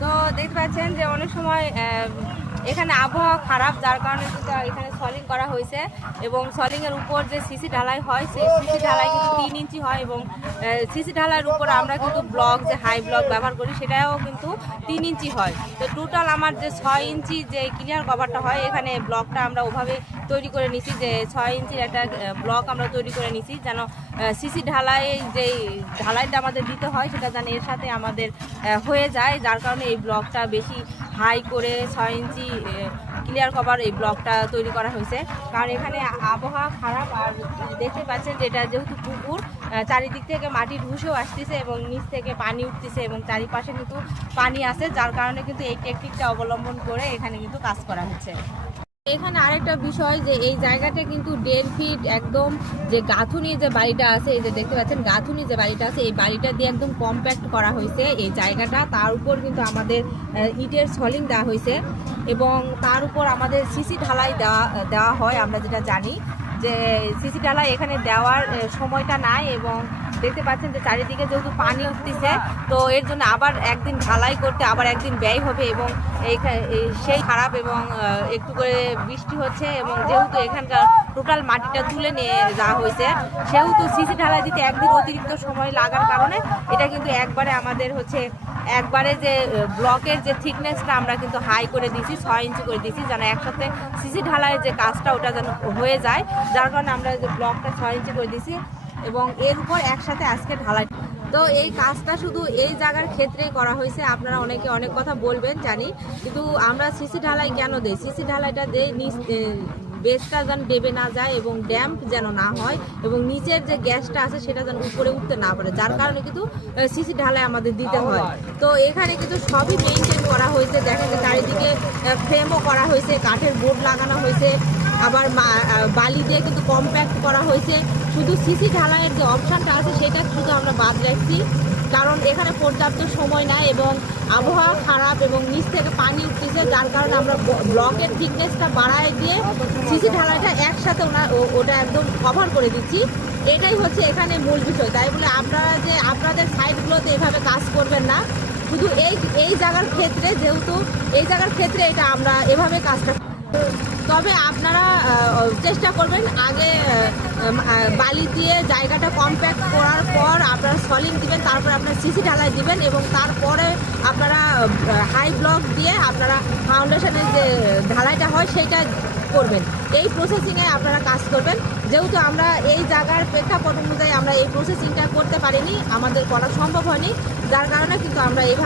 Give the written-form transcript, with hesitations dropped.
তো দেখতে পাচ্ছেন যে অনেক সময় এখানে আবহাওয়া খারাপ, যার কারণে কিন্তু এখানে সলিং করা হয়েছে এবং সলিংয়ের উপর যে সিসি ঢালাই হয় সেই সিসি ঢালাই কিন্তু 3 ইঞ্চি হয় এবং সিসি ঢালাইয়ের উপর আমরা কিন্তু ব্লক যে হাই ব্লক ব্যবহার করি সেটাও কিন্তু 3 ইঞ্চি হয়। তো টোটাল আমার যে 6 ইঞ্চি যে ক্লিয়ার কভারটা হয় এখানে ব্লকটা আমরা ওভাবে তৈরি করে নিছি যে 6 ইঞ্চির একটা ব্লক আমরা তৈরি করে নিছি যেন সিসি ঢালাই যেই ঢালাইটা আমাদের দিতে হয় সেটা যেন এর সাথে আমাদের হয়ে যায়, যার কারণে এই ব্লকটা বেশি হাই করে 6 ইঞ্চি ক্লিয়ার কভার এই ব্লকটা তৈরি করা হয়েছে। কারণ এখানে আবহাওয়া খারাপ আর দেখতে পাচ্ছেন যেটা যেহেতু পুকুর, চারিদিক থেকে মাটি ধুসেও আসতেছে এবং নিচ থেকে পানি উঠতেছে এবং চারিপাশে কিন্তু পানি আছে, যার কারণে কিন্তু এই টেকনিকটা অবলম্বন করে এখানে কিন্তু কাজ করা হচ্ছে। এখানে আরেকটা বিষয় যে এই জায়গাটা কিন্তু 1.5 ফিট একদম যে গাঁথুনি যে বাড়িটা আছে, এই যে দেখতে পাচ্ছেন গাঁথুনি যে বাড়িটা আছে এই বাড়িটা দিয়ে একদম কম্প্যাক্ট করা হয়েছে এই জায়গাটা। তার উপর কিন্তু আমাদের ইটের সলিং দেওয়া হয়েছে এবং তার উপর আমাদের সিসি ঢালাই দেওয়া হয়। আমরা যেটা জানি যে সিসি ঢালাই এখানে দেওয়ার সময়টা নাই এবং দেখতে পাচ্ছেন যে চারিদিকে যেহেতু পানি উঠতেছে তো এর জন্য আবার একদিন ঢালাই করতে আবার একদিন ব্যয় হবে এবং সেই খারাপ এবং একটু করে বৃষ্টি হচ্ছে এবং যেহেতু এখানকার টোটাল মাটিটা তুলে নিয়ে যাওয়া হয়েছে সেহেতু সিসি ঢালাই দিতে একদিন অতিরিক্ত সময় লাগার কারণে এটা কিন্তু একবারে যে ব্লকের যে থিকনেসটা আমরা কিন্তু হাই করে দিয়েছি, 6 ইঞ্চি করে দিয়েছি যেন একসাথে সিসি ঢালাইয়ের যে কাজটা ওটা যেন হয়ে যায়, যার কারণে আমরা যে ব্লকটা 6 ইঞ্চি করে দিয়েছি এবং এর উপর একসাথে আজকে ঢালাই। তো এই কাজটা শুধু এই জায়গার ক্ষেত্রেই করা হয়েছে। আপনারা অনেকে অনেক কথা বলবেন জানি, কিন্তু আমরা সিসি ঢালাই কেন দেই? সিসি ঢালাইটা দেই বেসটা যেন ডেবে না যায় এবং ড্যাম্প যেন না হয় এবং নিচের যে গ্যাসটা আছে সেটা যেন উপরে উঠতে না পারে, যার কারণে কিন্তু সিসি ঢালাই আমাদের দিতে হয়। তো এখানে কিন্তু সবই মেনটেন করা হয়েছে। দেখেন যে চারিদিকে ফ্রেমও করা হয়েছে, কাঠের বোর্ড লাগানো হয়েছে, আবার বালি দিয়ে কিন্তু কম্প্যাক্ট করা হয়েছে। শুধু সিসি ঢালাইয়ের যে অপশানটা আছে সেটা শুধু আমরা বাদ রাখছি, কারণ এখানে পর্যাপ্ত সময় নাই এবং আবহাওয়া খারাপ এবং নিচ থেকে পানি উঠতেছে, যার কারণে আমরা ব্লকের থিকনেসটা বাড়ায় দিয়ে সিসি ঢালাইটা একসাথে ওটা একদম কভার করে দিচ্ছি। এটাই হচ্ছে এখানে মূল বিষয়। তাই বলে আপনারা যে আপনাদের সাইডগুলোতে এভাবে কাজ করবেন না, শুধু এই জায়গার ক্ষেত্রে, যেহেতু এই জায়গার ক্ষেত্রে এটা আমরা এভাবে কাজটা। তবে আপনারা চেষ্টা করবেন আগে বালি দিয়ে জায়গাটা কম্প্যাক্ট করার পর আপনারা সলিং দিবেন, তারপর আপনারা সিসি ঢালাই দিবেন এবং তারপরে আপনারা হাই ব্লক দিয়ে আপনারা ফাউন্ডেশনের যে ঢালাইটা হয় সেইটা করবেন। এই প্রসেসিংয়ে আপনারা কাজ করবেন। যেহেতু আমরা এই জায়গার প্রেক্ষাপট অনুযায়ী আমরা এই প্রসেসিংটা করতে পারিনি, আমাদের করা সম্ভব হয়নি, যার কারণে কিন্তু আমরা